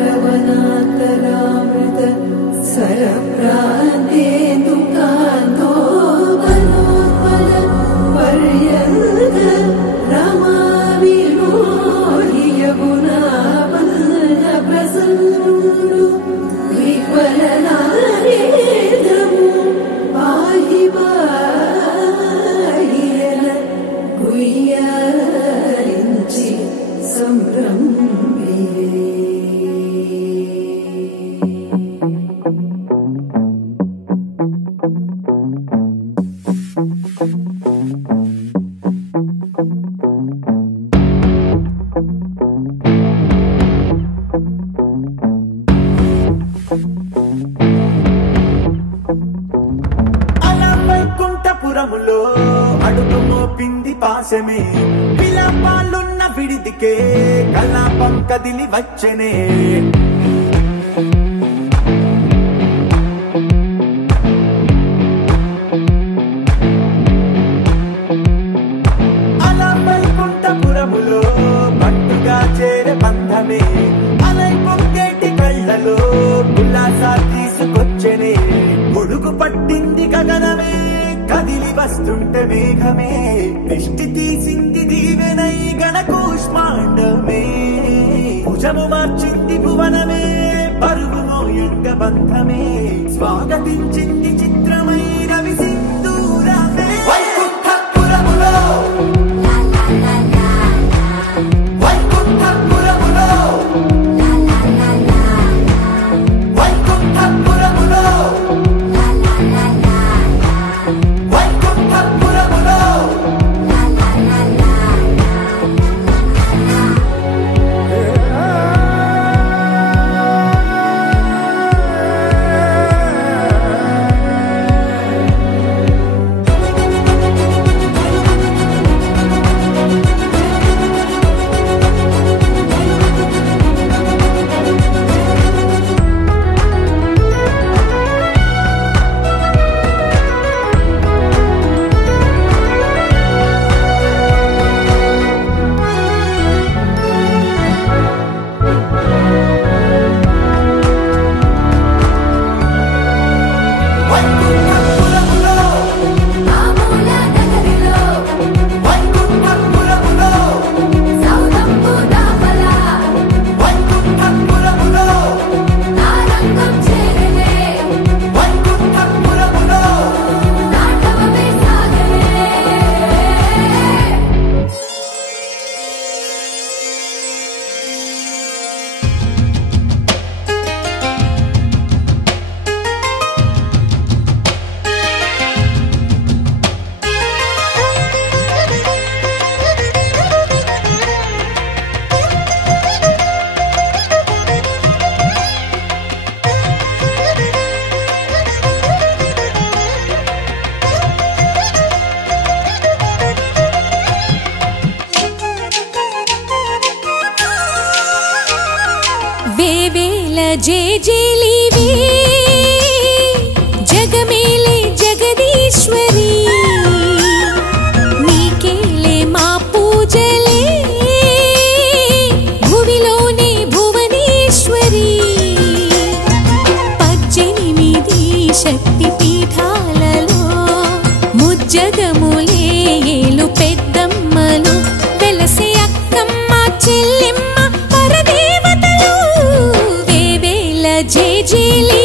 रवनान्तरामृत सरप्रान्तेन्दुकान्तो मनोज्वल पर्यन्त रमाविनोहि यमुनापल्लवप्रसन्नो विह्वलनारेन्द्रमु पाहि पाहियन गुह्यरिञ्चि संभ्रम्ये। వైకుంఠపురములో అడుగు మోపింది పాశమే విలాపాలున్న విడిదికే కలాపం కదిలి వచ్చనే అలా వైకుంఠపురములో పట్టుగా చేరే బంధమే అలై పొంగేటి కళ్ళలో ఉల్లాసా తీసుకొచ్చనే పొడుగు పట్టింది గగనమే కదిలి వస్తుంటే మేఘమే దృష్టి తీసింది దీవెనై గణకూష్మాండమే భుజము మార్చింది భువనమే పరువు మోయంగ బంధమే స్వాగతించింది చిత్రమై రవి సింధూరమే వైకుంఠపురములో వైకుంఠపురములో వైకుంఠపురములో వైకుంఠపురములో జయజయలివే జగమేలే జగదీశ్వరి నీకేలే మా పూజలే భువిలోనే భువనేశ్వరి 18 శక్తి పీఠాలలో ముజ్జగములే ఏలు పెద్దమ్మలు వెలసే అక్కమ్మ చెల్లెమ్మ పరదేవతలు జయ జయలి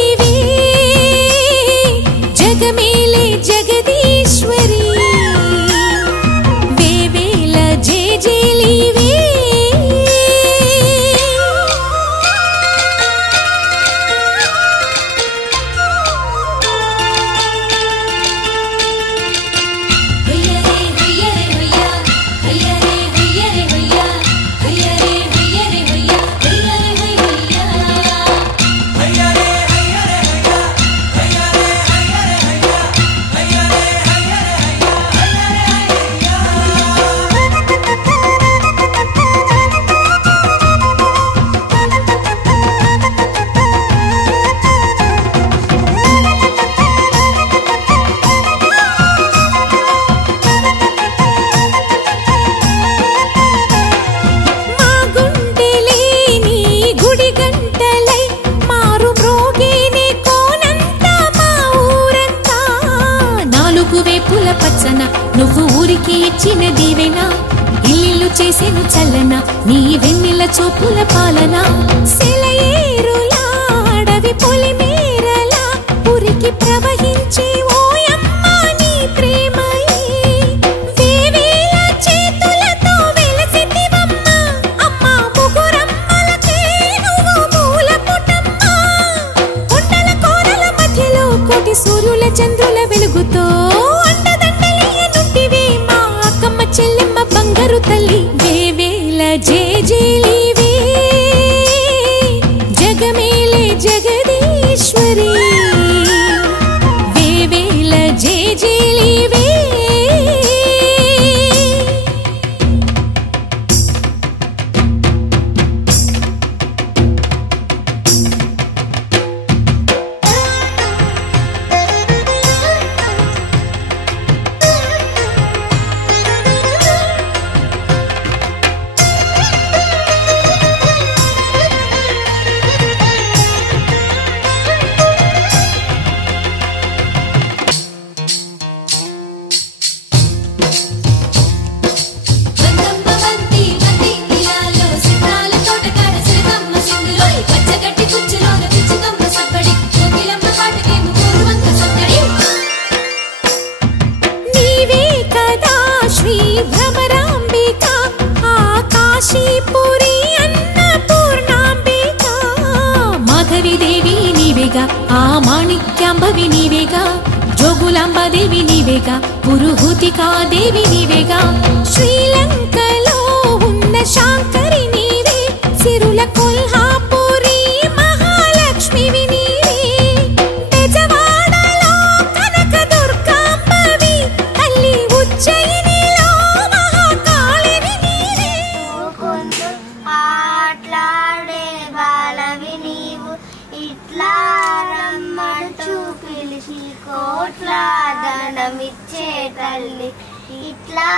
చూపుల పాలన సెలయేరులా అడవి పొలిమేరలా ఉరికి ప్రవహించే ఓయమ్మ నీ ప్రేమయే వేవేల చేతులతో వెలసితివమ్మ అమ్మ ముగురమ్మలకే నువ్వు మూల పుటమ్మ కొండల కోరల మధ్యలో కోటి సూర్యుల చంద్రుల వెలుగుతో అండదండలియనుంటివే మా అక్కమ్మ చెల్లెమ్మ బంగారు తల్లి వేవేల జేజేలివే జగమేలే జగదీశ్వరి వేవేల జేజేలివే ఆ మాణిక్యాంబవి నీవేగా జోగులాంబాదేవి నీవేగా పురుహూతికాదేవి నీవేగా శ్రీలంకలో ఉన్న శాంకరి నీవే సిరుల కొల్హాపురి మహాలక్ష్మివి నీవే బెజవాడలో కనక దుర్గాంబవి తల్లి ఉజ్జయినిలో మహాకాళివి నీవే ఆట్లాడే బాలవి నీవు ఇట్లా రమ్మంటూ పిలిచి కోట్ల ధనమిచ్చే తల్లి ఇట్లా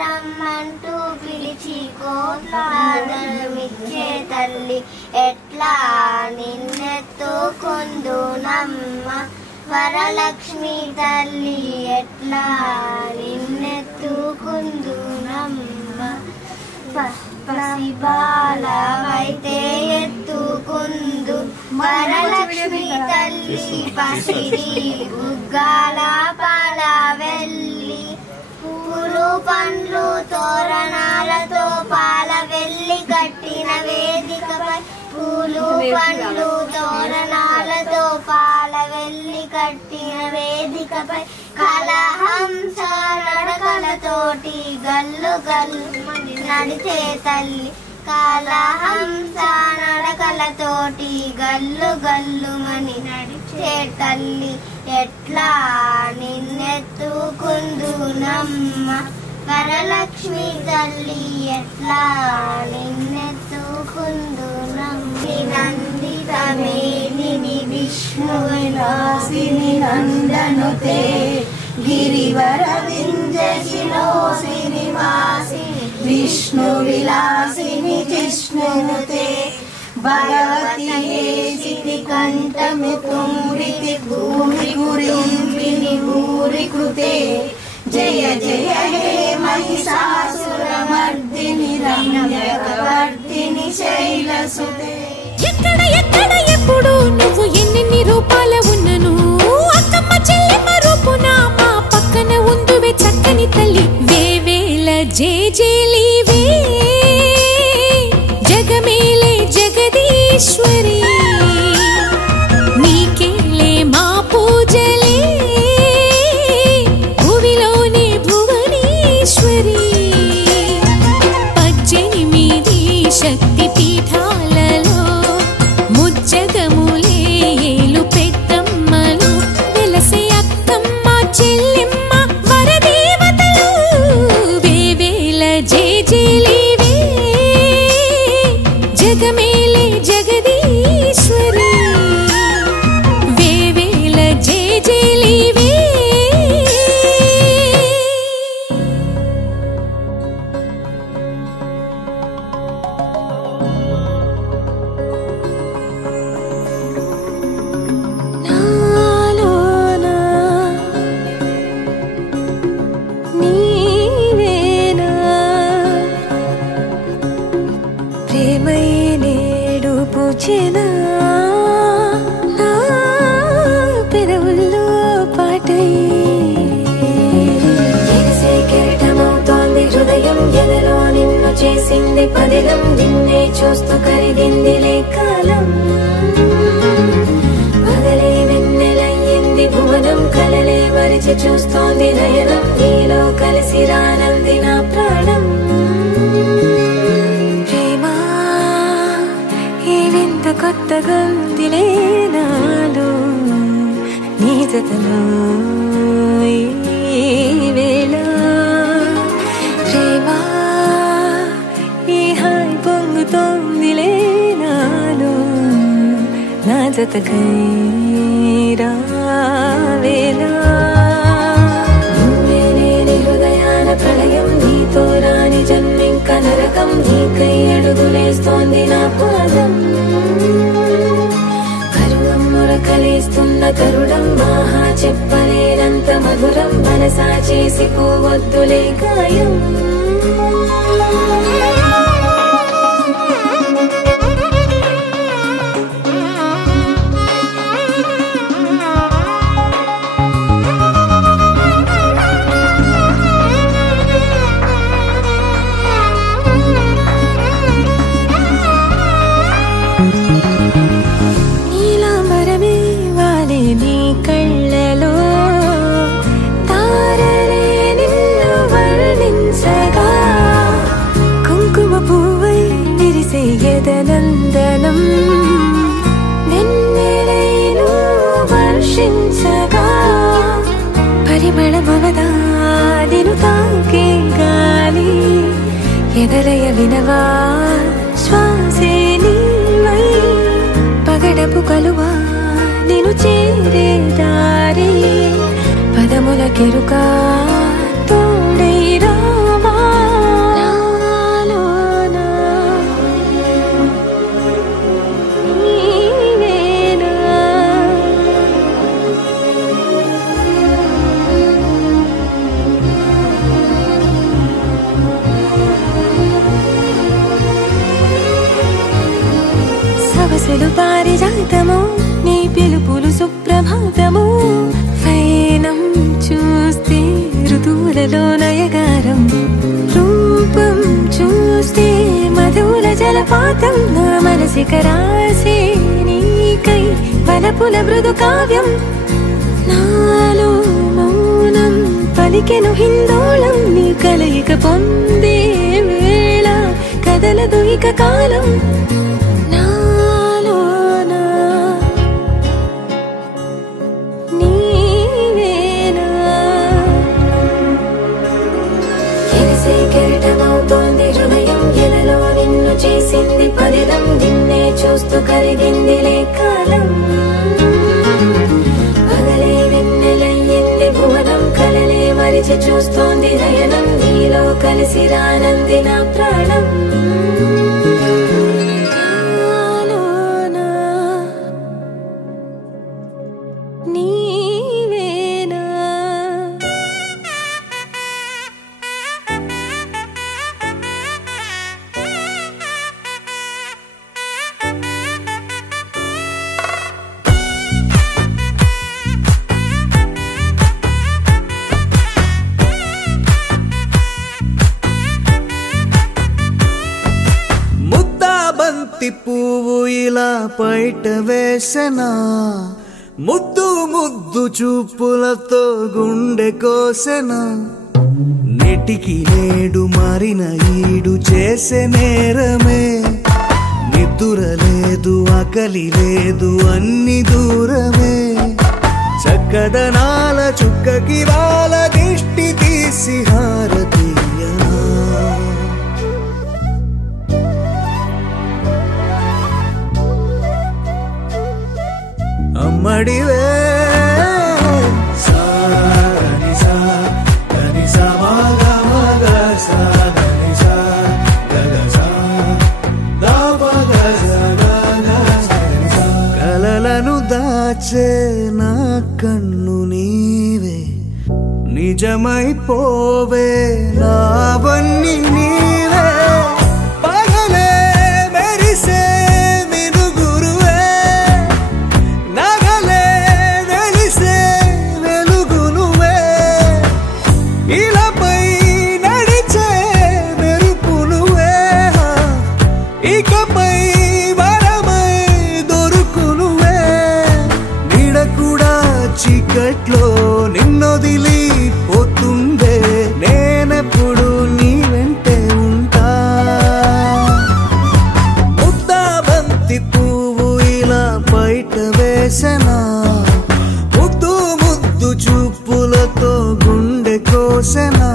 రమ్మంటూ పిలిచి కోట్ల ధనమిచ్చే తల్లి ఎట్లా నిన్నెత్తుకుందునమ్మ వరలక్ష్మి తల్లి ఎట్లా నిన్నెత్తుకుందునమ్మ పసిబాలవైతే ఎత్తుకుందు వరలక్ష్మి తల్లి పసిడి బుగ్గాల పాల వెళ్ళి పూలు పండ్లు తోరణాలతో పాల వెళ్ళి కట్టిన వేదికపై పూలు పండ్లు తోరణాలతో పాల వెళ్ళి కట్టిన వేదికపై కలహంస నడకలతోటి గల్లు గల్లు నడిచే తల్లి కలహంస నడకలతోటి గల్లు గల్లుమని నడిచే తల్లి ఎట్లా నిన్నెత్తుకుందునమ్మ వరలక్ష్మి తల్లి ఎట్లా నిన్నెత్తుకుందునమ్మ నందితమేదిని విష్ణువిలాసిని నందనుతే గిరివర వింధ్యశిరోసిని వాసిని విష్ణు విలాసిని జిష్ణునుతే భగవతి హేసిని కంఠమి తుమ్రితి భూమి గురింపిని భూరి కృతే జయ జయ హే మహిషాసురమర్దిని రమ్యకవర్దిని శైలసుతే ఎక్కడ ఎక్కడ ఎప్పుడు నువ్వు ఎన్నెన్ని రూపాల ఉన్నను అక్కమ్మ చెల్లెమ్మ రూపున మా పక్కన ఉందువే చక్కని తల్లి వేవేల జేజేలివే జగమేలే జగదీశ్వరి నీకేలే మా పూజలే భువిలోనే భువనేశ్వరి 18 శక్తి పీఠాలలో ముజ్జగములే ఏలు పెద్దమ్మలు వెలసే అక్కమ్మ చెల్లెమ్మ వరదేవతలు వేవేల జేజేలివే జగమేలే జగదీ పూచెనా నా పెదవుల్లో పాటై ఎగసే కెరటమవుతోంది హృదయం ఎదలో నిన్ను చేసింది పదిలం నిన్నే చూస్తూ కరిగిందిలే కాలం పగలే వెన్నెలయ్యింది భువనం కలలే మరిచి చూస్తోంది నయనం నీలో కలిసి రానంది నా ప్రాణం ప్రేమా ఈ వింత కొత్త గొంతిలే నాలో నీ జతలో ఈ వేళ ప్రేమా ఈ హాయి పొంగుతోందిలే నాలో నా జతకై రావేలా నువ్వే లేని హృదయాల ప్రళయం నీతో రాని జన్మింక నరకం నీకై అడుగులేస్తోంది నా పాదం కరువం మురకలేస్తున్న తరుణం మహా చెప్పలేనంత మధురం మనసా చేసి పోవద్దులే గాయం నందనం వెన్నెలైను వర్షించగా పరిమళమవదాదిను తాకే గాలి ఎదలయ వినవా శ్వాసే నీవై పగడపు కలువా నిను చేరే దారి పదముల కెరుక తోడై రావా సవసులు పారిజాతము నీ పిలుపులు సుప్రభాతము ఫైనం చూస్తే ఋతువులలో నయగారం రూపం చూస్తే మధుల జలపాతం నా మనసిక రాసే నీకై వలపుల మృదు కావ్యం నాలో మౌనం పలికెను హిందోళం నీ కలయిక పొందే వేళ కదలదు ఇక కాలం హృదయం ఎలలో నిన్ను చేసింది పదిలం నిన్నే చూస్తూ కరిగిందిలే కాలం పగలే వెన్నెలయ్యింది భువనం కలలే మరిచి చూస్తోంది నయనం నీలో కలిసి రానంది నా ప్రాణం పువ్వు ఇలా బయట వేసెనా ముద్దు ముద్దు చూపులతో గుండె కోసెనా నెటికి నేడు మారిన ఈడు చేసే నేరమే నిద్ర లేదు ఆకలి లేదు అన్ని దూరమే చక్కదనాల చుక్కకి వాళ్ళ దిష్టి తీసి హారతీయనా అమ్మడివే కలలను దాచే నా కన్ను నీవే నిజమైపోవే నావన్నీ నీవే పగలే మెరిసే మినుగు చీకట్లో నిన్నొదిలి పోతుందే నేనెప్పుడు నీ వెంటే ఉంటా ముద్దా బంతి పువ్వు ఇలా బయట వేసెనా ముద్దు ముద్దు చూపులతో గుండె కోసెనా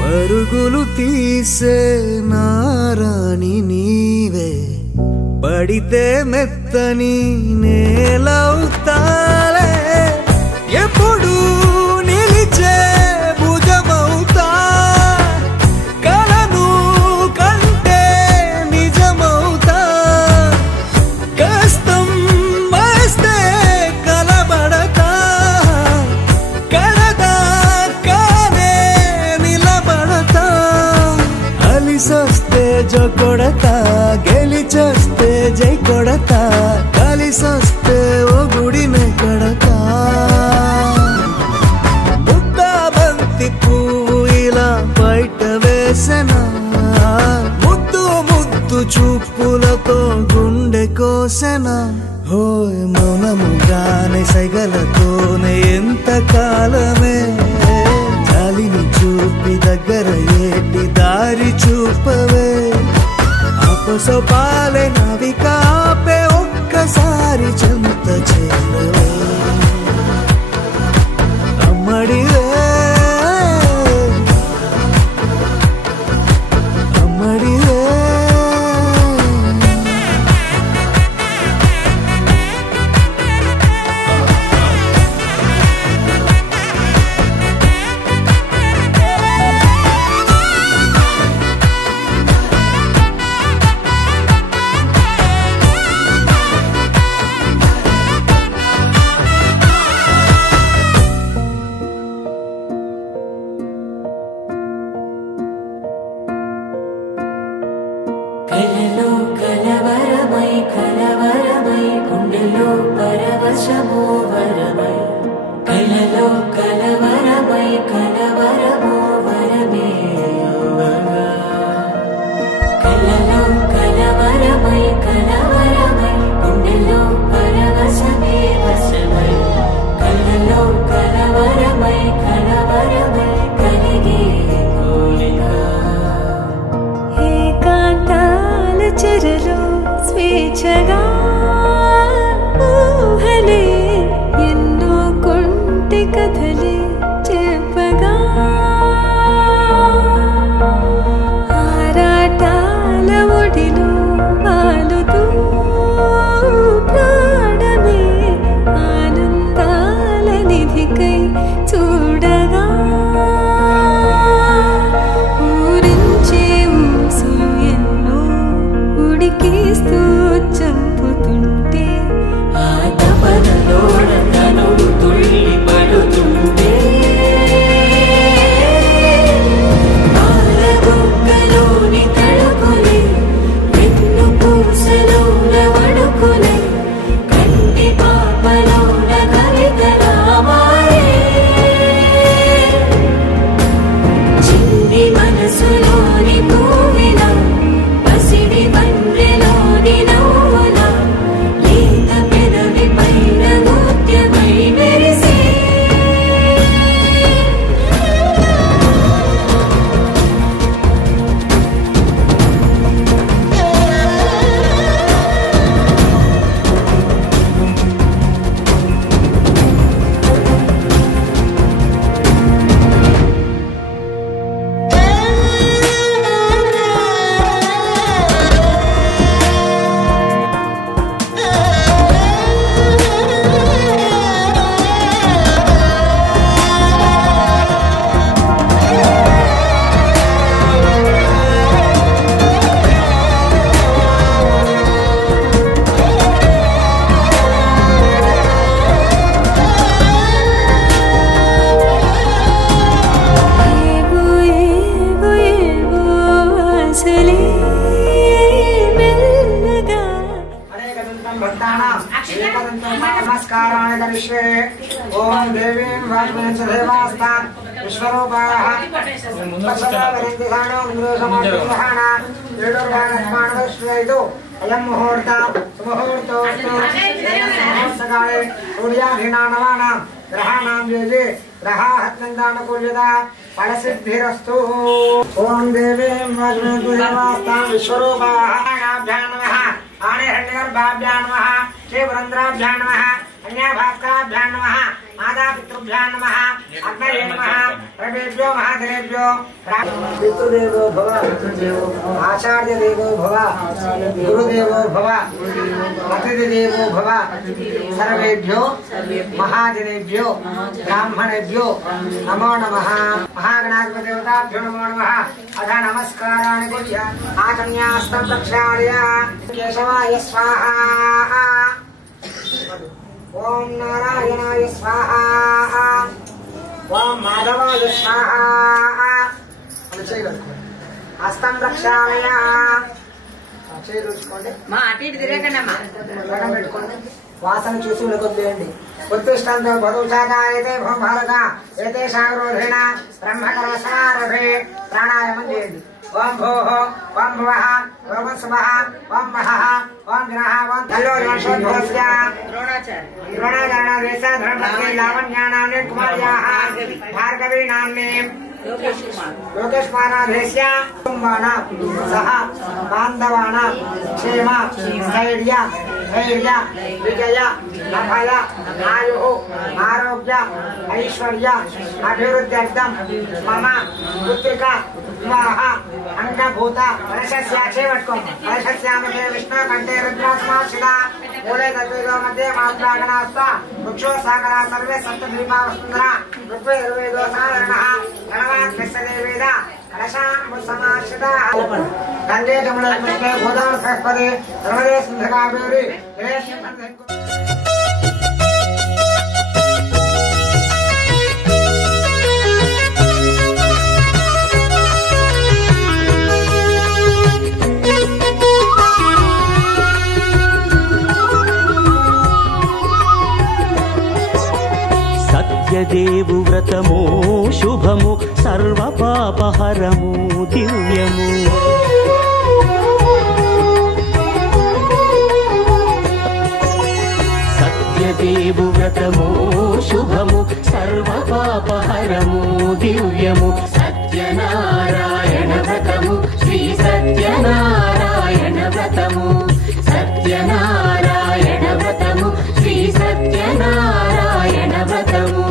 పరుగులు తీసే నారాణి నీవే పడితే మెత్తని నేలవుతాలే ఎప్పుడు నిలిచే భుజమవుతా కలను కంటే నిజమవుతా కష్టం వస్తే కలబడతా కడదాకానే నిలబడతా అలిసొస్తే జో కొడతా గెలిచొస్తే జై కొడతా కలిసొస్తే ఓ గుడినే కడతా ముద్దా బంతి పువ్వు ఇలా బయట వేసెనా ముద్దు ముద్దు చూపులతో గుండె కోసెనా హోయ్ మౌనముగానే సైగలతోనే ఎంత కాలమే జాలిని చూపి దగ్గర ఏటి దారి చూపవే ఆపసోపాలే నావికాపే ఒక్కసారి చెంత చేరవే అమ్మడివే అమ్మడివే కలలో కలవరమై కలవరమై గుండెలో పరవశమో వరమై కలలో కలవరమై కలవరమో వరమే యోగగా కలలో కలవరమై కలవరమై గుండెలో పరవశమే వశమై కలలో కలవరమై కలవరమై కలిగే కోరిక ఏకాంతాల చెరలో స్వేచ్ఛగా ఊహలే ఎన్నో కొంటె కథలే कर्माणि करिष्ये ओम देवीं वाग्मीं च देवास्तां विश्वरूपाः पश्यतावरन्तिधानो इन्द्रोसमाधिधाना एडोर्गानस्मानवश्वेदो अयं मुहूर्तः सुमुहूर्तोऽस्तु मुहूर्तकाले सूर्याधीनानवानां ग्रहाणां योजे ग्रहाहत्यन्तानुकूल्यता फलसिद्धिरस्तु ओम देवीं वाग्मीं च देवास्तां विश्वरूपाभ्यां नमः आनेहण्यगर्भाभ्यां नमः श्रीपुरन्द्राभ्यां नमः अन्याभास्कराभ्यां नमः मातापितृभ्यां नमः अग्नये नमः रवेभ्यो महादेवेभ्यो पितृदेवो भव आचार्यदेवो भव गुरुदेवो भव अतिथिदेवो भव सर्वेभ्यो महाजनेभ्यो ब्राह्मणेभ्यो नमो नमः महागणाधिपदेवताभ्यो नमो नमः अथ नमस्काराणि कुर्या आचम्यास्तं प्रक्षाल्य केशवाय स्वाहा ओम नारायणाय स्वाहा ओम माधवाय स्वाहा हस्तं प्रक्षालय वासन चूसी उलगొద్దేయండి उत्तिष्ठन्तु भदुशाखायते भूभारत एतेषां रोधेन ब्रह्मकर्म समारभे प्राणायामं చేయండి ओम भोः ओम भुवः ओम स्वः ओम महः ओम ग्रहः ओम तल्लो योषोद्भवस्य द्रोणाचार्य धर्मपत्नी लावण्यानाम्ने कुमार्याः भार्गवीनाम्ने लोकेश कुमाराधेस्य कुटुम्बानां सह बान्धवानां क्षेम स्थैर्य धैर्य विजय अभय आयुः आरोग्य ऐश्वर्य अभिवृद्ध्यर्थं मम पुत्रिका विवाह अंगभूत कलशस्याक्षे पట్టుకోండి कलशस्यामके विष्णु कंठे रुद्रासमाश्रित मूले तद्वेदो मध्ये मात्रागणास्త वृक्षो सागरा सर्वे सप्तद्वीपा वसुंधरा ऋग्वेदो साधारणः गणवाक्यस्य देवेद कलशाम्बुसमाश्रितः कंदे कमलमध्ये गोदान सरस्वती नर्मदे सिंधकावेरी సత్యదేవు వ్రతము శుభము సర్వ పాపహరము దివ్యము సత్యదేవు వ్రతము శుభము సర్వ పాపహరము దివ్యము సత్యనారాయణ వ్రతము శ్రీ సత్యనారాయణ వ్రతము సత్యనారాయణ వ్రతము శ్రీ సత్యనారాయణ వ్రతము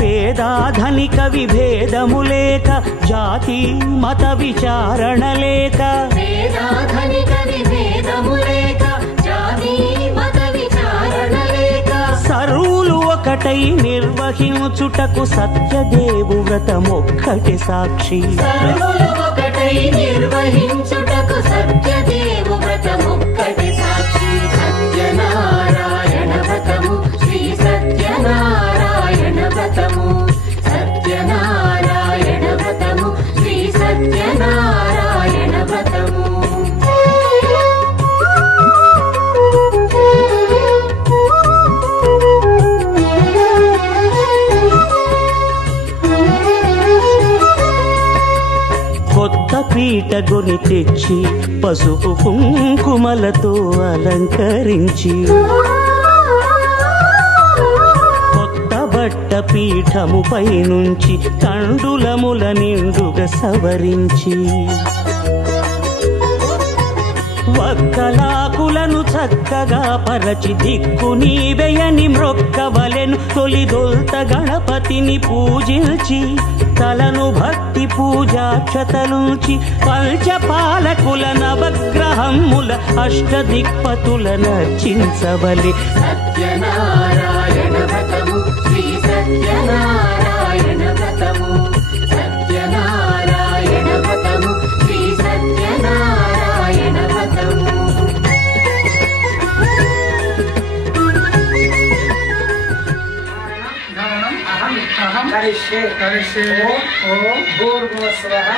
పేదాధనిక విభేదము లేక జాతి మత విచారణ లేక పేదాధనిక విభేదము లేక జాతి మత విచారణ లేక సర్వులు ఒకటై నిర్వహించుటకు సత్యదేవు వ్రతమొక్కటి సాక్షి సర్వులు ఒకటై నిర్వహించుటకు సత్యదేవు వ్రతమొక్కటి సాక్షి సత్యనారాయణ వ్రతము శ్రీ సత్యనారాయణ వ్రతము సత్యనారాయణ వ్రతము శ్రీ సత్యనారాయణ వ్రతము కొత్త పీట గొని తెచ్చి పసుపు కుంకుమలతో అలంకరించి కొత్త బట్ట పీఠముపై నుంచి తండులముల నిండుగా సవరించి వక్కలాకులను చక్కగా పరచి దిక్కు నీవెయని మ్రొక్కవలెను తొలిదొల్త గణపతిని పూజించి తలను భక్తి పూజాక్షతలుంచి పంచపాలకుల నవగ్రహముల అష్టదిక్పతుల నర్చించవలె సత్యనారాయణ వ్రతము శ్రీ సత్యనారాయణ వ్రతము సత్యనారాయణ వ్రతము శ్రీ సత్యనారాయణ వ్రతము करिष्ये करिष्ये ओम भूर्भुवस्वः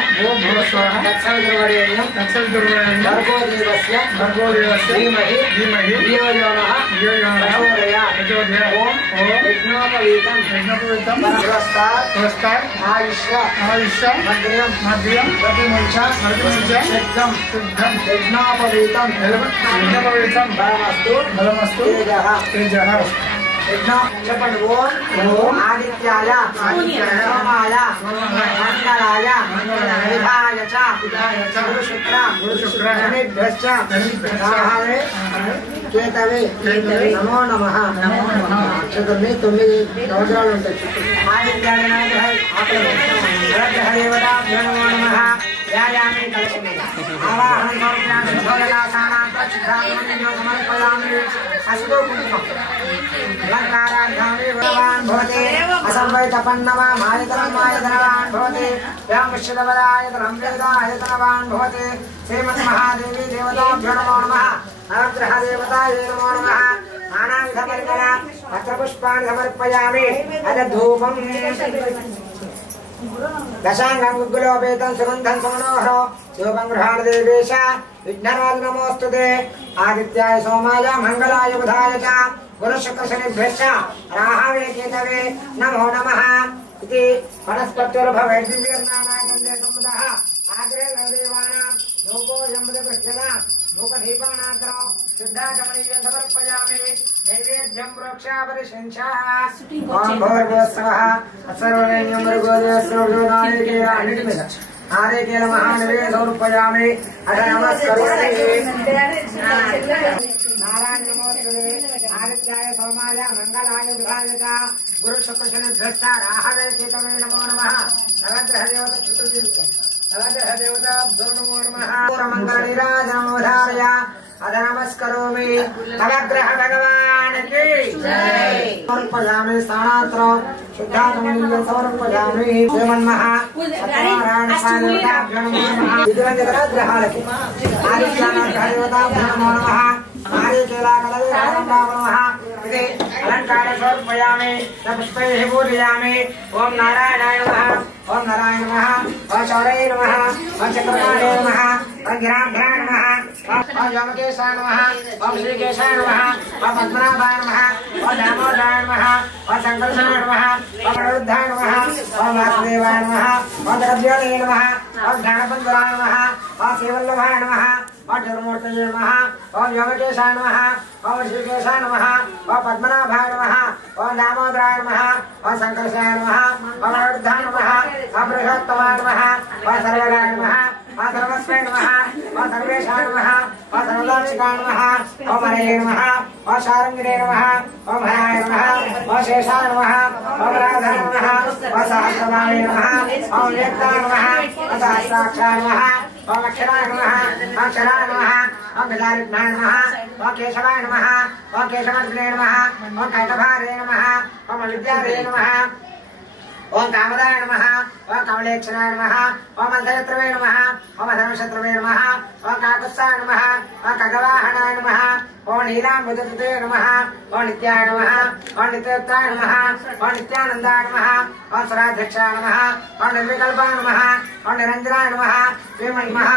तत्सवितुर्वरेण्यं भर्गो देवस्य धीमहि धियो यो नः प्रचोदयात् ओम यज्ञोपवीतं पुरस्तात् आयुष्य मद्रियं प्रतिमुञ्च सिद्धं यज्ञोपवीतं बलमस्तु तेजः చెప్పండి ఓం ఆదిత్యాయ సోమాయ మంగళాయ విధాయ చ గురు శుక్ర శనిభ్యశ్చ రాహవే కేతవే నమో నమః. 9 సంవత్సరాలు ఉంటాయి. ఆదిత్యాయ దేవతాభ్యో నమో నమః. వ్యాయామే కలశమే ఆవాహనం సమర్పయామి భోజనాసానాంతర చిత్రాన్ని సమర్పయామి. అసుతో కుంకుమం अलंकाराध्यामे भगवान् भवते असंवैतपन्नवा मायतनवान् भवते व्यामुष्यदवदायतनं वेदायतनवान् भवते. श्रीमन्महादेवी देवताभ्यो नमो नमः. नवग्रह देवतायै नमो नमः. नानाविधपरिमल पत्रपुष्पाणि समर्पयामि. अदधूपम् दशांगं गुग्गुलोपेतं सुगन्धं समनोहरो शिवं गृहाण देवेश विघ्नराज नमोस्तुते. आदित्याय सोमाय मंगलाय बुधाय च गुरुशुक्रशनिभ्यश्च राहवे केतवे नमो नमः. इति वनस्पत्युर्भवेत् दिव्यर्नानागन्धे समुदः आग्रे नवदेवानां लोको यमदपृष्ठना धूपदीपानान्तरो शुद्धाचमनीयं समर्पयामि. नैवेद्यं प्रोक्षापरिशंसा ओम भूर्भुवस्वः सर्ववेण्यं मृगोदेवस्योनायकेन नारिकेल महानवे समर्पयामि. अथ नमस्करोमि नारायण नमोस्तुते. आदित्याय सोमाय मंगलाय बुधाय च गुरु शुक्र शनिभ्यश्च राहवे केतवे नमो नमः. नवग्रह देवताभ्यो नमो नमः. मंगल नीराजनमोधारय अथ नमस्करोमि. नवग्रह भगवान् की जय. समर्पयामि स्थानात्र शुद्धाचमनीयं समर्पयामि. श्रीमन्महानारायण स्वामिभ्यो नमो नमः. विद्वज्जगद्ग्रहालके आदित्यानाग्रह देवताभ्यो नमो नमः. अलंकार समर्पयामि. पुष्पैः पूजयामि. ओम नारायणाय नमः. ओम नारायण नमः. ओम शौर्याय नमः. ओम चक्रवर्णाय नमः. ओम गिराभ्याय नमः. ओम यमकेशाय नमः. ओम श्रीकेशाय नमः. ओम पद्मनाभाय नमः. ओम दामोदराय नमः. ओम संकर्षणाय नमः. ओम अनिरुद्धाय नमः. ओम वासुदेवाय नमः. ओम द्रव्याय नमः. ओम ज्ञानबन्धुराय नमः. ओम श्रीवल्लभाय नमः. ओम चतुर्मूर्तये नमः. ओम यमकेशाय नमः. ओम श्रीकेशाय नमः. ओम पद्मनाभाय नमः. ओम दामोदराय नमः. ओम संकर्षणाय नमः. ओम अनिरुद्धाय नमः. ओम पुरुषोत्तमाय नमः. ओम सर्वगाय नमः. ओम सर्वस्वे नमः. ओम सर्वेशाय नमः. ओम सर्वदाक्षिकाय नमः. ओम हरये नमः. ओम शारङ्गिने नमः. ओम हराय नमः. ओम शेषाय नमः. ओम राधाय नमः. ओम सहस्रभावे नमः. ओम वेक्ताय नमः. ओम सहस्राक्षाय नमः. ओम अक्षराय नमः. ओम क्षराय नमः. ओम गदारिघ्नाय नमः. ओम केशवाय नमः. ओम केशवद्ग्ने नमः. ओम कैटभारे नमः. ओम विद्यारे नमः. ओम कामदाय नमः. ओम कमलेक्षणाय नमः. ओम अधयत्रवे नमः. ओम धर्मशत्रवे नमः. ओम काकुत्साय नमः. ओम खगवाहनाय नमः. ओम नीलाम्बुदते नमः. ओम नित्याय नमः. ओम नित्योत्ताय नमः. ओम नित्यानन्दाय नमः. ओम स्वराध्यक्षाय नमः. ओम निर्विकल्पाय नमः. ओम निरञ्जनाय नमः. श्रीमन्मः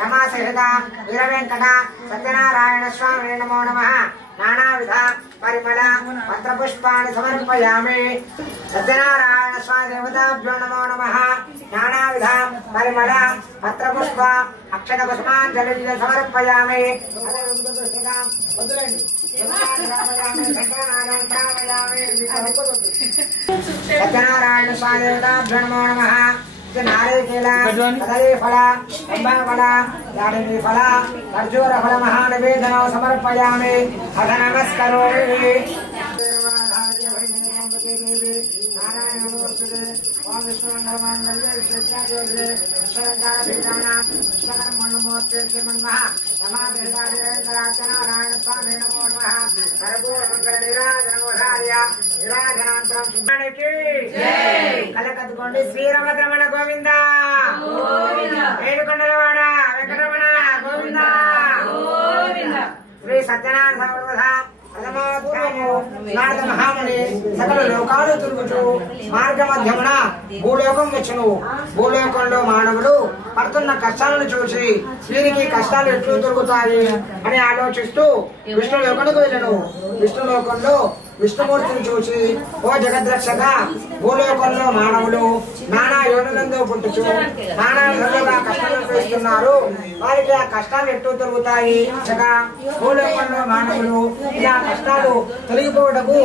रमासहित वीरवेङ्कट सत्यनारायण स्वामिने नमो नमः. नानाविध परिमल पत्रपुष्पाणि समर्पयामि. सत्यनारायण स्वामी देवताभ्यो नमो नमः. नानाविध परिमल पत्रपुष्प अक्षतपुष्पाञ्जलिं समर्पयामि. सत्यनारायण स्वामी देवताभ्यो नमो नमः. नारिकेल कदली फल अंबा फल दाडिमी फल खर्जूर फल महानिवेदनं समर्पयामि. अथ नमस्करोमि. नारायण नमोस्तुते. ओम विष्णुमंगलमांगल्ये विष्णुज्योतिरे विश्वविद्यापीठानां विश्वकर्मण्यमोऽस्ते श्रीमन्मः रमादेवादिरेन्द्रार्चनारायण स्वामी नमो नमः. कर्पूरमङ्गलनीराजनमोधार्य निराजनान्तरं सुब्बाणिकी जय. कलकत्तुकोंडि श्रीरामरमण गोविंद ఏడుకొండలవాడ వెంకటరమణ గోవింద. శ్రీ సత్యనారాయణ సర్వదా ప్రథమోధ్యాయము నారద మహాముని సకల లోకాలు తిరుగుతూ మార్గ మధ్యమున భూలోకం వచ్చును. భూలోకంలో మానవుడు పడుతున్న కష్టాలను చూసి వీరికి కష్టాలు ఎట్లు దొరుకుతాయి అని ఆలోచిస్తూ విష్ణులోకానికి వెళ్ళను. విష్ణులోకంలో విష్ణుమూర్తిని చూసి, ఓ జగద్రక్షక, భూలోకంలో మానవులు నానా యోనులందు పుట్టుచు నానా విధంగా కష్టాలు అనుభవిస్తున్నారు. వారికి ఆ కష్టాలు ఎట్లు దొరుకుతాయి? భూలోకంలో మానవులు ఇలా కష్టాలు తొలగిపోవటకు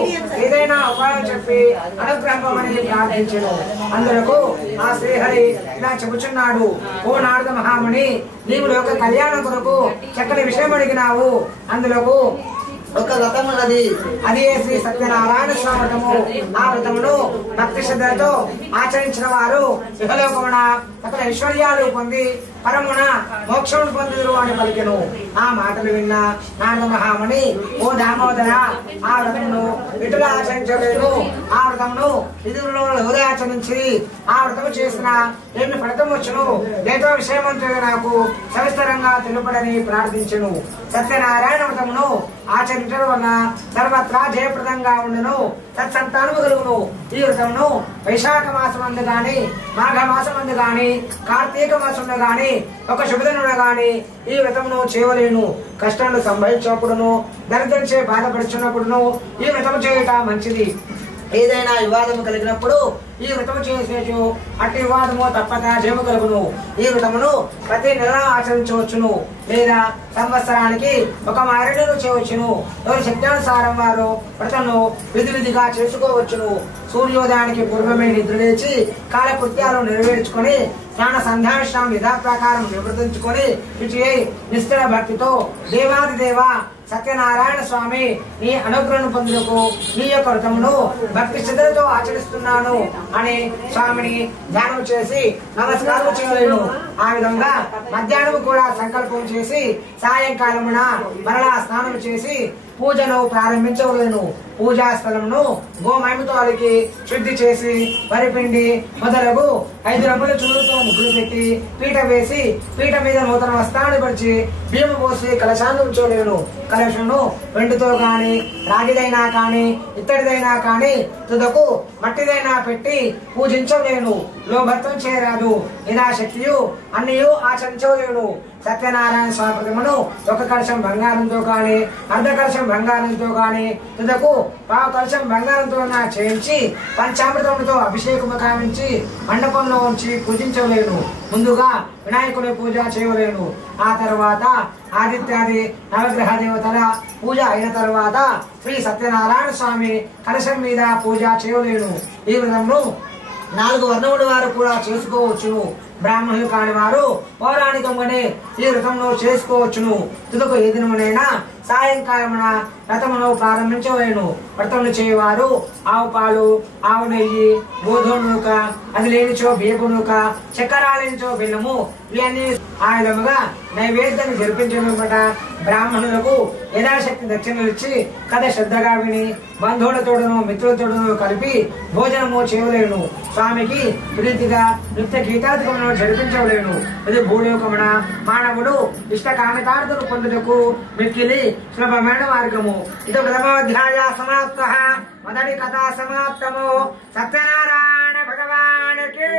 ఏదైనా ఉపాయం చెప్పి అనుగ్రహమని ప్రార్థించను. అందులకు ఆ శ్రీహరి ఇలా చెబుచున్నాడు, ఓ నారద మహాముని, నీవు లోక కళ్యాణం కొరకు చక్కని విషయం అడిగినావు. అందులోకు ఒక వ్రతం ఉన్నది, అది శ్రీ సత్యనారాయణ స్వామి వ్రతము. ఆ వ్రతమును భక్తి శ్రద్ధలతో ఆచరించిన వారు ఇహలోకమున సకల ఐశ్వర్యాలు పొంది పరమున మోక్షమును పొందుదురు అని పలికెను. ఆ మాటలు విన్న నారద మహాముని, ఓ దామోదర, ఆ వ్రతమును ఇటులా ఆచరించలేను. ఆ వ్రతమును విధులలో ఎవరే ఆచరించి ఆ వ్రతము చేసిన ఏమి ఫలితం వచ్చును, ఏదో విషయమంతో నాకు సవిస్తరంగా తెలుపడని ప్రార్థించును. సత్యనారాయణ వ్రతమును ఆచరించడం వల్ల సర్వత్రా జయప్రదంగా ఉండును, తత్సంతానము కలుగును. ఈ వ్రతమును వైశాఖ మాసమందు గాని, మాఘ మాసమందు గాని, కార్తీక మాసంలో గాని, ఒక శుభదినమున గాని ఈ వ్రతమును చేయలేను. కష్టాలు సంభవించినప్పుడును, దరిద్రంచే బాధపడుచున్నప్పుడును ఈ వ్రతము చేయట మంచిది. ఏదైనా వివాదము కలిగినప్పుడు ఈ వ్రతము చేసేచు అట్టి వివాదము తప్పక జయము కలుగును. ఈ వ్రతమును ప్రతి నెల ఆచరించవచ్చును, లేదా సంవత్సరానికి ఒక మారేడును చేయవచ్చును. ఎవరి శక్తానుసారం వారు వ్రతమును విధిగా చేసుకోవచ్చును. సూర్యోదయానికి పూర్వమే నిద్రలేచి కాలకృత్యాలు నెరవేర్చుకొని స్నాన సంధ్యానుష్ఠానం యథా ప్రకారం నివృత్తించుకొని శుచి నిష్ఠ భక్తితో దేవాది దేవ సత్యనారాయణ స్వామి, నీ అనుగ్రహం పొందుటకు నీ యొక్క వ్రతమును భక్తి శ్రద్ధలతో ఆచరిస్తున్నాను అని స్వామిని ధ్యానం చేసి నమస్కారం చేయలేను. ఆ విధంగా మధ్యాహ్నం కూడా సంకల్పం చేసి సాయంకాలమున మరలా స్నానం చేసి పూజను ప్రారంభించవలేను. పూజా స్థలమును గోమయంతో అలికి శుద్ధి చేసి వరిపిండి మొదలగు 5 రంగుల చూరుతో ముగ్గులు పెట్టి పీట వేసి పీట మీద నూతన వస్త్రాన్ని పరిచి బియ్యము పోసి కలశాన్ని ఉంచలేను. కలశమును వెండితో కాని, రాగిదైనా కాని, ఇత్తడిదైనా కాని, తుదకు మట్టిదైనా పెట్టి పూజించలేను. లోభత్వం చేయరాదు. యథాశక్తియు అన్నియు ఆచరించలేను. సత్యనారాయణ స్వామి ప్రతిమను ఒక కలశం బంగారంతో కాని, అర్ధ కలశం బంగారంతో కాని, తుదకు పావు కలశం బంగారంతో చేయించి పంచామృతంతో అభిషేకము కావించి మండపంలో ఉంచి పూజించలేను. ముందుగా వినాయకుని పూజ చేయలేను. ఆ తర్వాత ఆదిత్యాది నవగ్రహ దేవతల పూజ అయిన తర్వాత శ్రీ సత్యనారాయణ స్వామి కలశం మీద పూజ చేయలేను. ఈ విధంగా 4 వర్ణముల వారు కూడా చేసుకోవచ్చును. బ్రాహ్మణులు కాని వారు పౌరాణికంగానే ఈ వ్రతంలో చేసుకోవచ్చును. తుదకు ఏ దినమునైనా సాయంకాలమున వ్రతమును ప్రారంభించలేను. వ్రతములు చేయవారు ఆవు పాలు, ఆవు నెయ్యి, గోధుమ నూక, అది లేనిచో బియ్యపు నూక, చక్కెరాలించో బెల్లము ఇవన్నీ ఆ విధముగా నైవేద్యాన్ని జరిపించమన్నమాట. బ్రాహ్మణులకు యథాశక్తి దక్షిణలు ఇచ్చి కథ శ్రద్ధగా విని బంధువులతోడను మిత్రులతోడను కలిపి భోజనము చేయలేను. స్వామికి ప్రీతిగా నృత్య గీతాధికమును జరిపించలేను. ఇది భూలోకమున మానవుడు ఇష్ట కామితార్థులు పొందుటకు మిక్కిలి సులభమైన మార్గము. ఇది ప్రథమోధ్యాయ సమాప్త. మొదటి కథా సమాప్తము. సత్యనారాయణ భగవానికి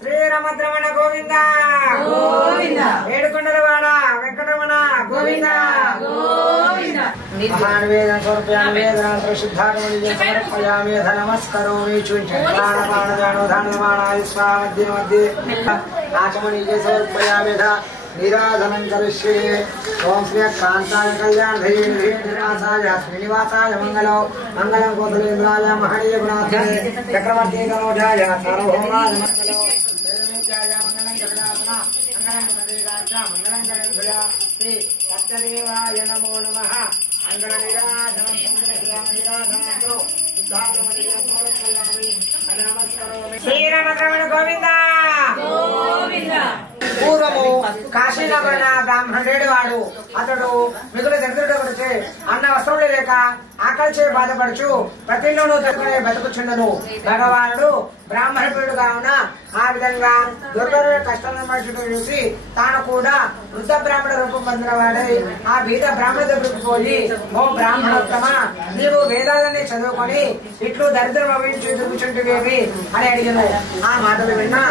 శ్రీరామద్రమణ గోవింద గోవింద. ఏడుకొండలవాడ వెంకటరమణ గోవింద గోవింద. మహాన్వేదన స్వరూపామి వేదన ప్రసిద్ధాగమని సమర్పయామి నమస్కరోమి. చూచాణపాణదానోధానమాణాయ స్వామధ్య మధ్య ఆచమని సమర్పయామి నిరాధనం కరిష్యే. ఓం శ్రీ కాంతాయ కళ్యాణ ధైర్యాసాయ శ్రీనివాసాయ మంగళం మంగళం కోసలేంద్రాయ మహనీయ గుణాత్మనే చక్రవర్తి గణోజాయ సార్వభౌమాయ మంగళం మంగళం జగదాత్మ మంగళం గుణదేవాచ మంగళం జగద్భుజా శ్రీ సత్యదేవాయ నమో నమః. మంగళ నిరాధనం నిరాధనంతో శ్రీరామద్రమణ గోవింద గోవింద. పూర్వము కాశీనగరణ బ్రాహ్మణుడు వాడు. అతడు మిగులు దరిద్రుడు గురించి అన్న వస్త్రములు లేక ఆకలిచే బాధపడుచు ప్రతిలోనూ తక్కువే బతుకుచుండను. భగవానుడు బ్రాహ్మణుడు కావున ఆ విధంగా దుర్గరుల కష్టాలను మనుషులు చూసి తాను కూడా వృద్ధ బ్రాహ్మణ రూపం పొందిన వాడై ఆ బీద బ్రాహ్మణ దగ్గరకు పోయి, ఓ బ్రాహ్మణోత్తమ, నీవు వేదాలన్నీ చదువుకొని ఇట్లు దరిద్రం అవించి దుర్గుచుంటువేమి అని అడిగాను. ఆ మాటలు విన్నా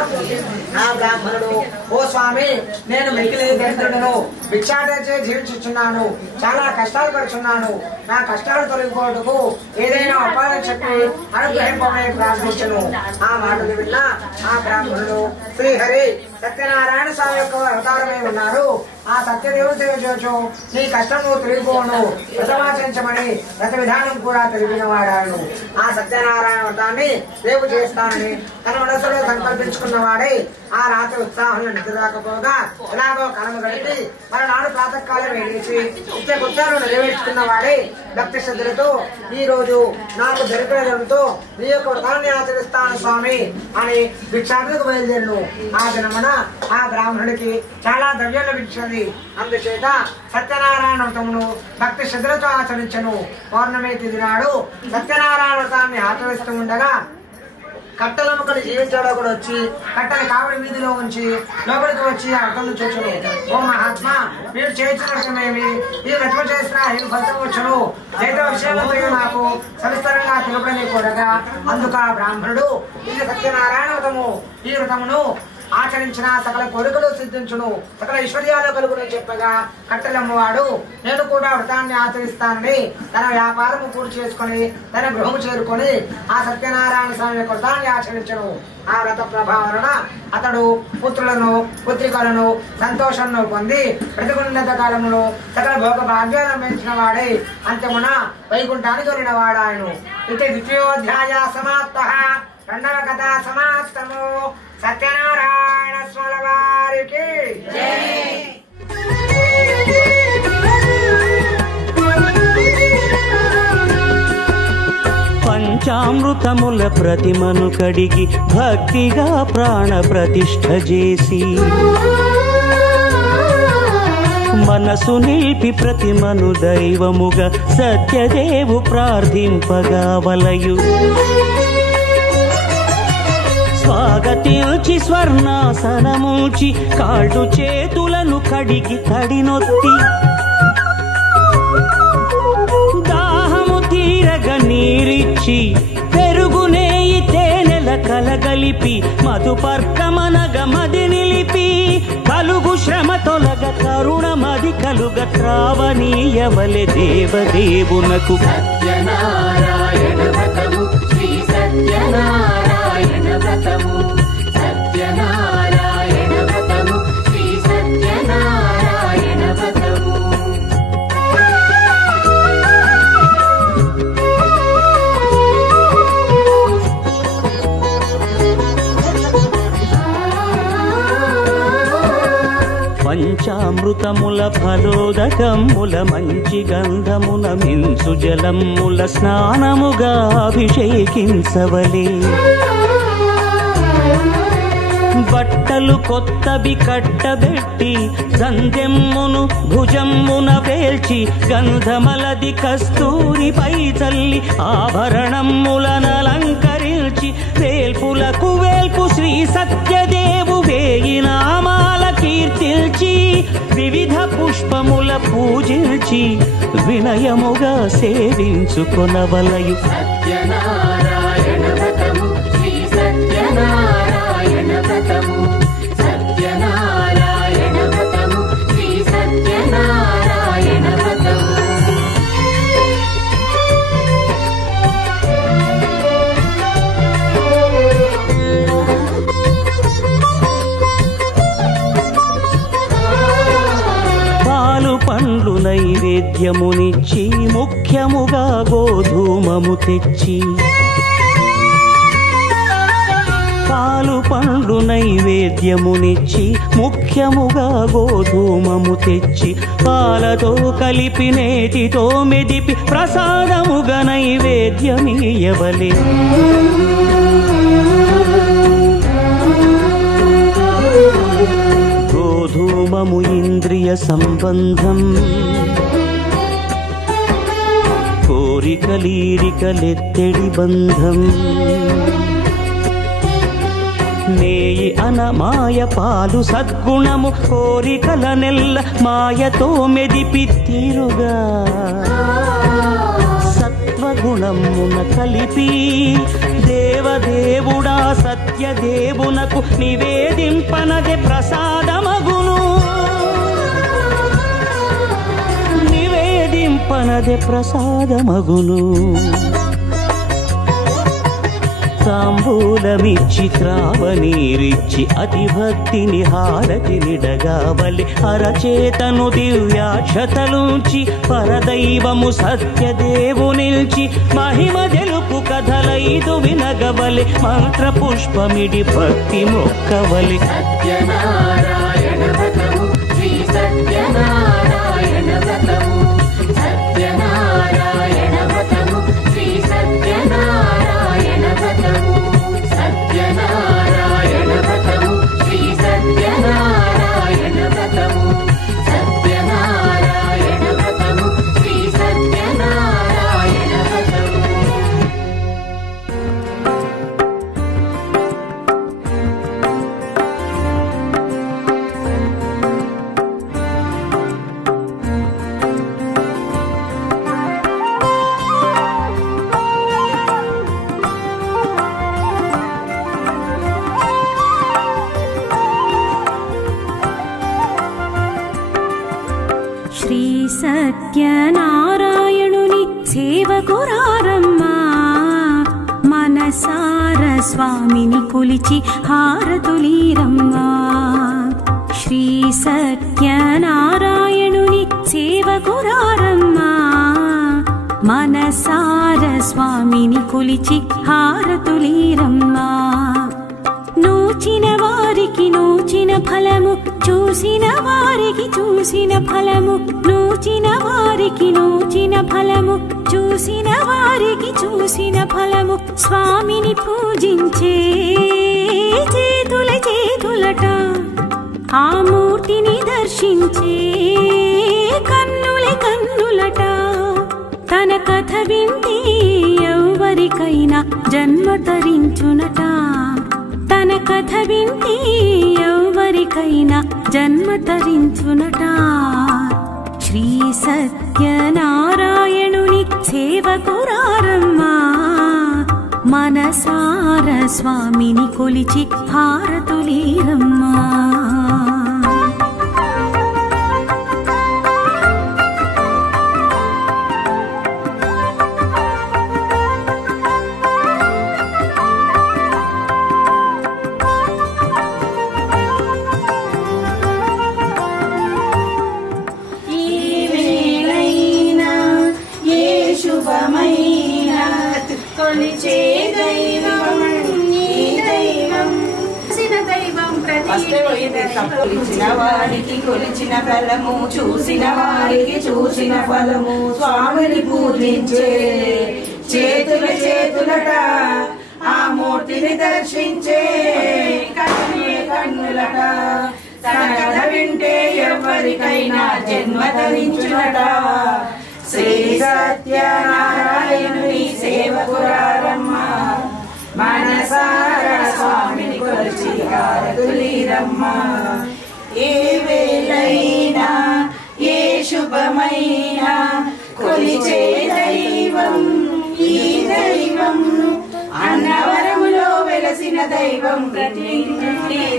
ఆ బ్రాహ్మణుడు, ఓ స్వామి, నేను మిగిలి దరిద్రుడను, భిక్షాటచే జీవించుచున్నాను, చాలా కష్టాలు పడుచున్నాను. నా కష్టాలు తొలగిపోవటకు ఏదైనా ఉపాయం చెప్పి అనుగ్రహింపమని ప్రార్థించను. ఆ మాటలు విన్నా ఆ బ్రాహ్మణుడు, శ్రీహరి సత్యనారాయణ స్వామి యొక్క అవతారమై ఉన్నారు, ఆ సత్యదేవుడు తెలియచు నీ కష్టం నువ్వు తిరిగిపోను, వ్రతమాచరించమని వ్రత విధానం కూడా తెలిపిన వాడాను. ఆ సత్యనారాయణ వ్రతాన్ని రేపు చేస్తానని తన మనసులో సంకల్పించుకున్న వాడై ఆ రాత్రి ఉత్సాహంలో నిద్ర రాకపోగా ఎలాగో కలము గడిపి మరునాడు ప్రాతకాలం వేసి నిత్య గుర్తాలను నెరవేర్చుకున్న వాడై భక్తి శ్రద్ధలతో ఈ రోజు నాకు దొరికినతో నీ యొక్క వ్రతాన్ని ఆచరిస్తాను స్వామి అని భిక్షాటనకు బయలుదేరును. ఆ దినమున ఆ బ్రాహ్మణుడికి చాలా ద్రవ్యం లభించింది. అందుచేత సత్యనారాయణ వ్రతమును భక్తి శ్రద్ధలతో ఆచరించను. పౌర్ణమి తిథి నాడు సత్యనారాయణ వ్రతాన్ని ఆచరిస్తూ ఉండగా కట్టెలమ్మకలు జీవించడం కూడా వచ్చి కట్టెల కావడి వీధిలో ఉంచి లోపలికి వచ్చి ఆ వ్రతం చూచును. ఓ మహాత్మా, మీరు చేయించినమేమి, ఈ వ్రతం చేసిన ఏం ఫలితం వచ్చును, ఏదో విషయంలో నాకు సవిస్తరంగా తెలుపని కోరగా అందుకు ఆ బ్రాహ్మణుడు, ఇది సత్యనారాయణ వ్రతము, ఈ వ్రతమును ఆచరించిన సకల కోరికలు సిద్ధించును, సకల ఐశ్వర్యాలు కలుగును చెప్పగా కట్టెలమ్మవాడు నేను కూడా వ్రతాన్ని ఆచరిస్తానని తన వ్యాపారము పూర్తి చేసుకుని తన గృహము చేరుకొని ఆ సత్యనారాయణ స్వామి యొక్క వ్రతాన్ని ఆచరించను. ఆ వ్రత ప్రభావం వలన అతడు పుత్రులను పుత్రికలను సంతోషంను పొంది ప్రతిగుణత కాలంలో సకల భోగ భాగ్యాలను పెంచిన వాడై అంత్యమున వైకుంఠానికి వెళ్ళిన వాడాయను. ఇది ద్వితీయోధ్యాయ సమాప్త. రెండవ కథ సమాప్తము. సత్యనారాయణ స్వామి వారికి పంచామృతముల ప్రతిమను కడిగి భక్తిగా ప్రాణ ప్రతిష్ఠ చేసి మనసు నిలిపి ప్రతిమను దైవముగా సత్యదేవు ప్రార్థింపగా వలయు. స్వాగతించి స్వర్ణాసనముంచి కాళ్ళు చేతులను కడిగి తడినొత్తి దాహము తీరగ నీరిచ్చి పెరుగు నేయి తేనెల కలగలిపి మధుపర్కమనగ మది నిలిపి కలుగు శ్రమ తొలగ కరుణ మది కలుగ త్రావనీయవలె దేవదేవునకు. సత్యనారాయణ వ్రతము శ్రీ సత్యనారాయణ వ్రతము, సత్యనారాయణ వ్రతము శ్రీ సత్యనారాయణ వ్రతము. పంచామృతముల ఫలోదకముల మంచి గంధమున మించు జలముల స్నానముగా అభిషేకించవలే. బట్టలు కొత్తవి కట్టబెట్టి సంధ్యమ్మును భుజమ్మున వేల్చి గంధమలది కస్తూరిపై చల్లి ఆభరణములనలంకరించి వేల్పులకు వేల్పు శ్రీ సత్యదేవు వేయి నామాల కీర్తిల్చి వివిధ పుష్పముల పూజించి వినయముగా సేవించుకొనవలయు. సత్యనారాయణ వ్రతము శ్రీ సత్యనారాయణ వ్రతము, సత్యనారాయణ వ్రతము శ్రీ సత్యనారాయణ వ్రతము. పాలు పండ్లు నైవేద్యమునిచ్చి ముఖ్యముగా గోధూమము తెచ్చి పాలు పండ్లు నైవేద్యమునిచ్చి ముఖ్యముగా గోధూమము తెచ్చి పాలతో కలిపి నేతితో మెదిపి ప్రసాదముగా నైవేద్యమీయవలే. గోధూమము ఇంద్రియ సంబంధం, కోరికలీరికలెత్తెడి బంధం నేయి అనమాయ పాలు సద్గుణము కోరికల నెల్ల మాయతో మెదిపి తీరుగా సత్వగుణమున కలిపి దేవదేవుడా సత్యదేవునకు నివేదింపనదే ప్రసాదమగును నివేదింపనదే ప్రసాదమగును తాంబూలమిచ్చి త్రావనీరిచ్చి అతిభక్తిని హారతినిడగావలి అరచేతను దివ్యాక్షతలుంచి పరదైవము సత్యదేవునిల్చి మహిమ తెలుపు కథలైదు వినగవలి మంత్ర పుష్పమిడి భక్తి మొక్కవలి సత్యనారాయణ వ్రతము శ్రీ సత్యనారాయణ వ్రతము సత్యనారాయణ వ్రతము శ్రీ సత్యనారాయణ వ్రతము సత్యనారాయణ వ్రతము శ్రీ సత్యనారాయణ వ్రతము సత్యనారాయణ వ్రతము శ్రీ సత్యనారాయణ వ్రతము శ్రీ సత్యనారాయణుని సేవకురారమ్మా మనసార స్వామిని కొలిచి హారతులీరమ్మా శ్రీ సత్యనారాయణుని సేవకురారమ్మా మనసార స్వామిని కొలిచి హారతులీరమ్మా నూచిన వారికి నూచిన ఫలము చూసిన వారికి చూసిన ఫలము నూచిన వారికి నూచిన ఫలము చూసిన వారికి చూసిన ఫలము స్వామిని పూజించే చేతుల చేతులట ఆ మూర్తిని దర్శించే కన్నుల కన్నులట తన కథ వింటే ఎవరికైనా జన్మ తరించునట తన కథ వింటే ఎవరికైనా జన్మ తరించునట శ్రీ సత్యనారాయణుని సేవకురారమ్మా మనసార స్వామిని కొలిచి హారతులీరమ్మా కొలిచే దైవం ఈ దైవం దైవం కొలిచిన వారికి కొలిచిన ఫలము చూసిన వారికి చూసిన ఫలము స్వామిని పూజించే చేతుల చేతులట ఆ మూర్తిని దర్శించే కన్నుల కన్నులట తన కథ వింటే ఎవరికైనా జన్మ ధరించునట శ్రీ సత్యనారాయణుని సేవకురారమ్మా మనసార స్వామిని కొలిచి హారతులీరమ్మా ఏ వేళైనా ఏ శుభమైనా కొలిచే దైవం ఈ దైవం అన్నవరములో వెలసిన దైవం ప్రతి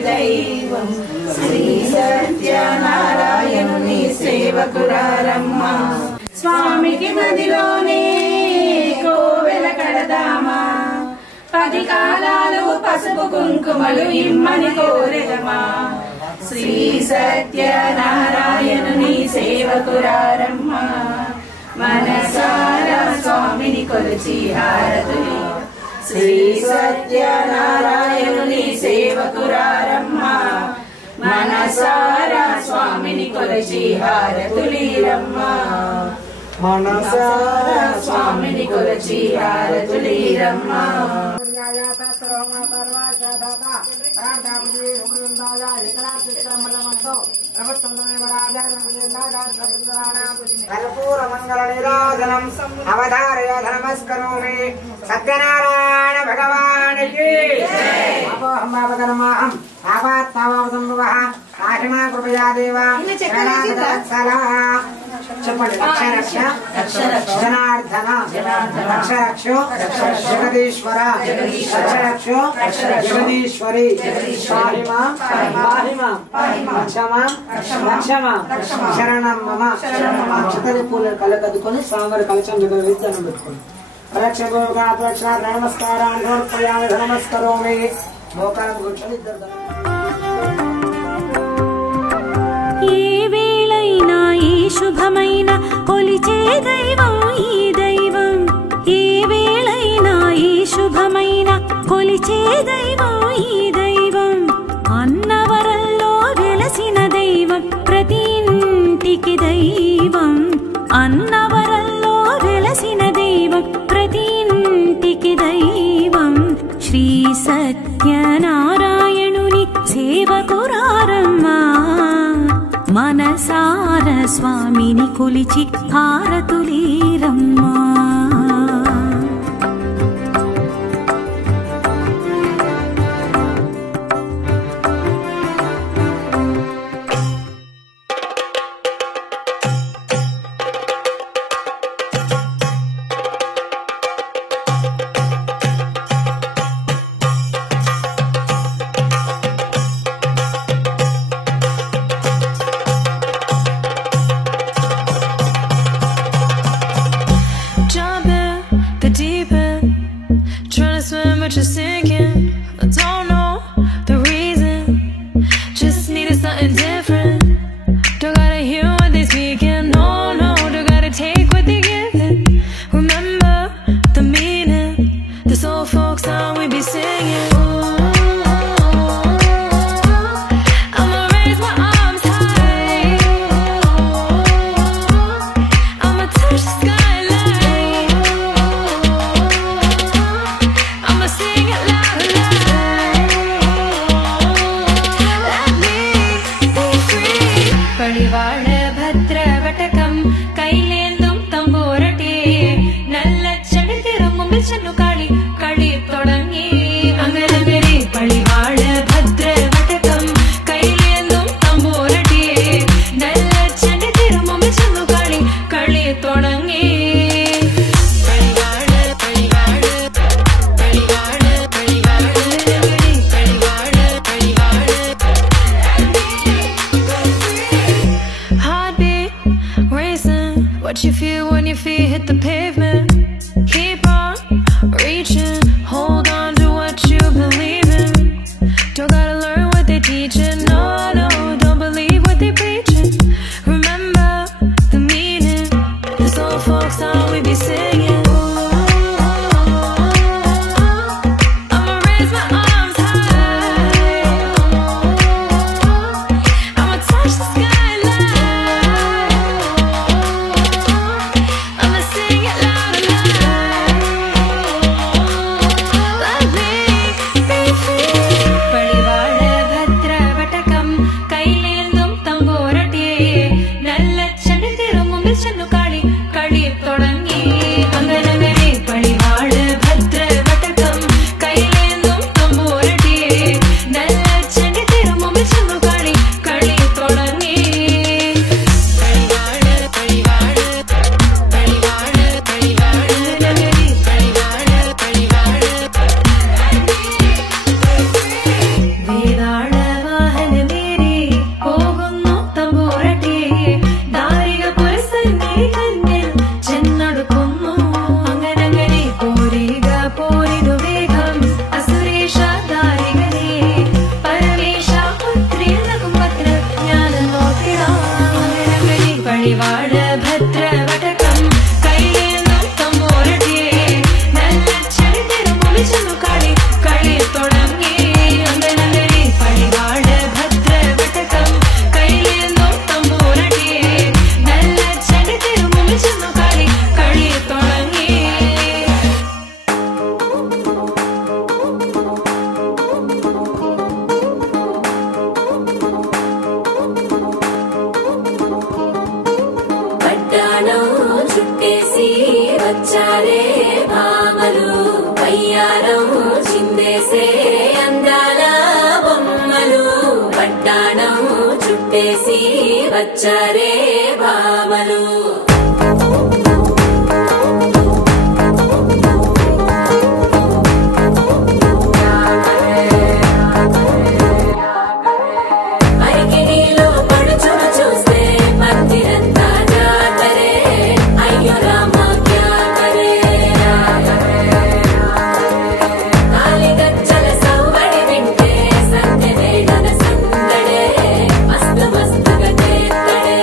దైవం శ్రీ సత్యనారాయణుని సేవకురారమ్మా స్వామికి మదిలోనే కోవెల కడదామా 10 కాలాలు పసుపు కుంకుమలు ఇమ్మని కోరెదమా శ్రీ సత్యనారాయణుని సేవకురారమ్మా మనసారా స్వామిని కొలిచి హారతులి శ్రీ సత్యనారాయణుని సేవకురారమ్మా మనసారా స్వామిని కొలిచి హారతులీరమ్మా మనసారా స్వామిని కొలిచి హారతులీరమ్మా సర్వ कर्पूरमङ्गलनीराजनम् अवधारय नमस्करोमि सत्यनारायण भगवान् की अपोहं पापकर्माहम् पापात्मावसंभवः आहिमा कृपया देवा చెప్పండి రక్ష రక్ష జనార్దన రక్ష రక్షో జగదీశ్వర రక్ష రక్షో జగదీశ్వరి శరణం మమ క్షతరి పూల కళ్ళకద్దుకొని స్వామివారి కలచం దగ్గర వేసి దండం పెట్టుకోండి ప్రదక్షిణ నమస్కారాన్ని సమర్పయామి నమస్కరోమి మోకాలను కూర్చొని ఇద్దరు శుభమైన కొలిచే దైవం ఈ దైవం ఏ వేళైనా ఈ శుభమైన కొలిచే దైవం ఈ దైవం అన్నవరంలో వెలసిన దైవం ప్రతి ఇంటికి దైవం అన్నవరంలో వెలసిన దైవం ప్రతి ఇంటికి దైవం శ్రీ సత్యనారాయణుని సేవకురారమ్మా మనసార స్వామిని కొలిచి హారతులీరమ్మా Just sinking, I don't know the reason. Just needed something different. Don't gotta hear what they speaking, no, no. Don't gotta take what they giving. Remember the meaning. This old folk song we be singing. I'ma raise my arms high. I'ma touch the skyline. I'ma sing it loud and loud. Let me be free. Padivaal bhadra vatakam kailendum tamborate nalla chadithirum bichanu kali kali thodangi angaragari padivaal bhadra vatakam kailendum tamborate nalla chadithirum bichanu kali kali thodangi Heartbeat racing, what you feel when your feet hit the pavement. Keep on reaching, hold on to what you believe in. Don't gotta learn what they teaching, no, no, don't believe what they preaching. Remember the meaning, this old folk song we be singing. I'ma raise my arms high. I'ma touch the skyline. I'ma sing it loud and loud. Let me be free. Padivaal bhadra vatakam kailendum tamborate nalla chadithirum bichanu kali kali thodangi angaragari padivaal bhadra vatakam kailendum tamborate nalla chadithirum bichanu kali kali thodangi വേദാള വാഹനമേറി പോകുന്നു തമ്പുരാട്ടി ദാരിക പുരസന്നേ കണ്ണിൽ ചെന്നടുക്കുന്നു അങ്ങനങ്ങനെ പോരിക പോരിനു വേഗം അസുരേഷ ദാരികനെ പരമേശ പുത്രിയനകും പത്ര ജ്ഞാനം നോക്കിടാം അങ്ങനങ്ങനെ പഴിവാള ഭദ്ര വടകം കൈലേന്തും തമ്പുരാട്ടി നല്ല ചരിത്രം ഒളിച്ചെന്നു കളി കളി തുടങ്ങി അങ്ങനങ്ങനെ പഴിവാള ഭദ്ര വടകം കൈലേന്തും തമ്പുരാട്ടി നല്ല ചരിത്രം ഒളിച്ചെന്നു കളി കളി തുടങ്ങി వచ్చారే భామలు పయ్యారం చిందేసే అందాల బొమ్మలు పట్టాణం చుట్టేసి వచ్చారే భామలు అరికిడిలో పడుచును చూస్తే భక్తిరంతా జాతరే అయ్యో రామ క్యా కరే కాలిగజ్జల సవ్వడి వింటే సంధ్య వేళన సందడే మస్తు మస్తుగా చేత్తడే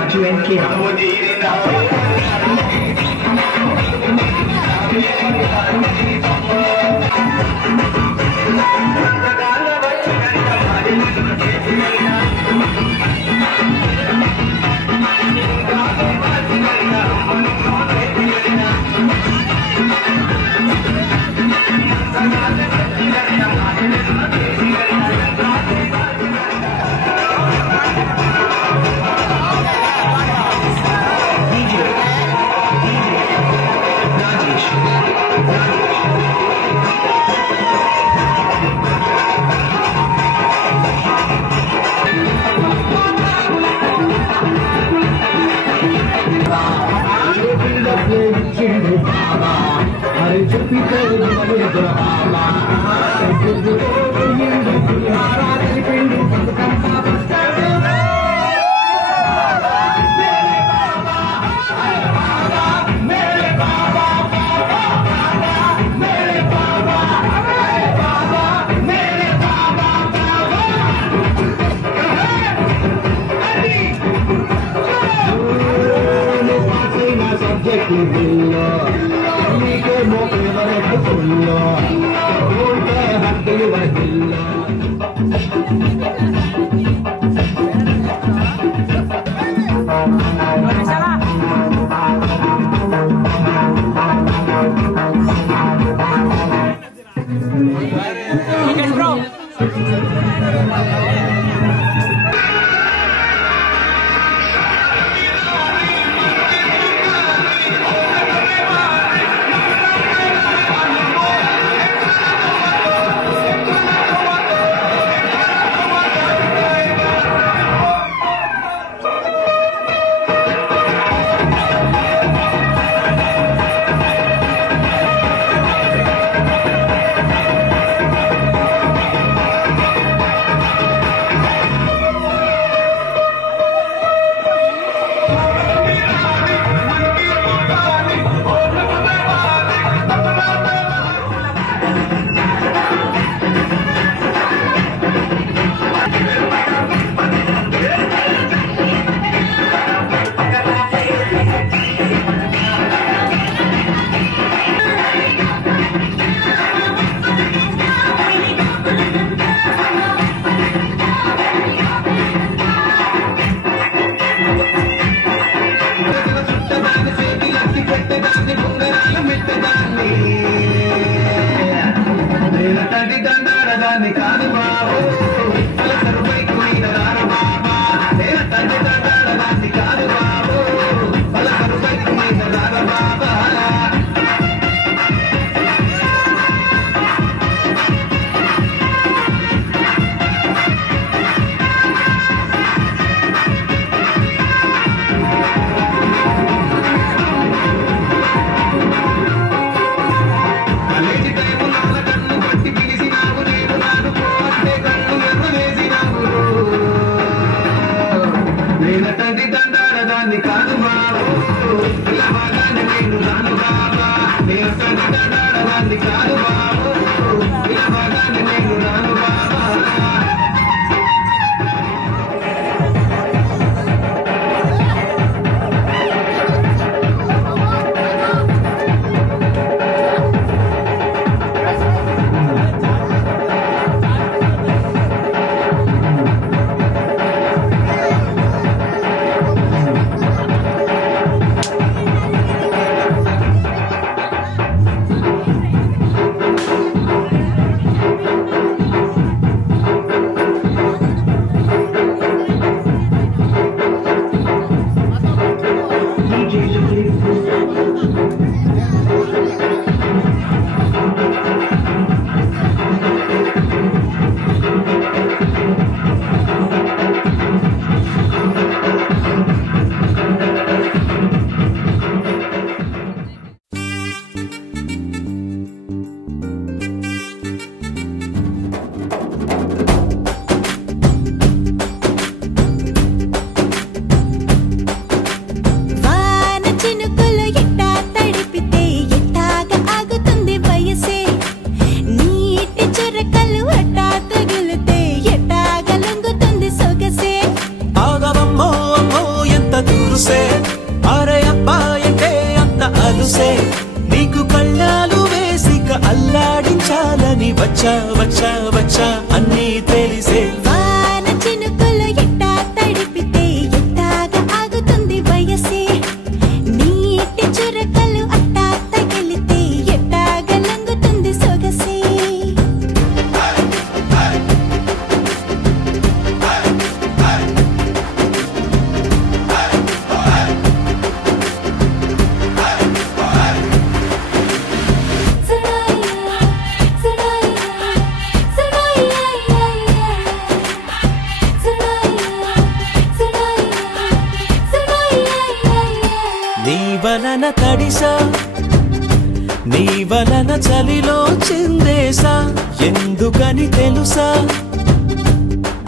Raju and Kim. కురుసే అరే అబ్బాయంటే అంత అలుసే నీకు కళ్ళాలు వేసిక అల్లాడించాలని వచ్చా వచ్చా వచ్చా అన్నీ తెలిసే వాన చినుకులు ఎట్టా తడిపితే ఎట్టాగా ఆగుతుంది వయసే నీటి చురకలు అట్టా తగిలితే ఎట్టాగా లంగుతుంది సొగసే నీ వలన తడిసా నీ వలన చలిలో చిందేసా ఎందుకని తెలుసా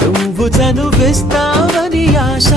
నువ్వు చనువిస్తావని ఆశ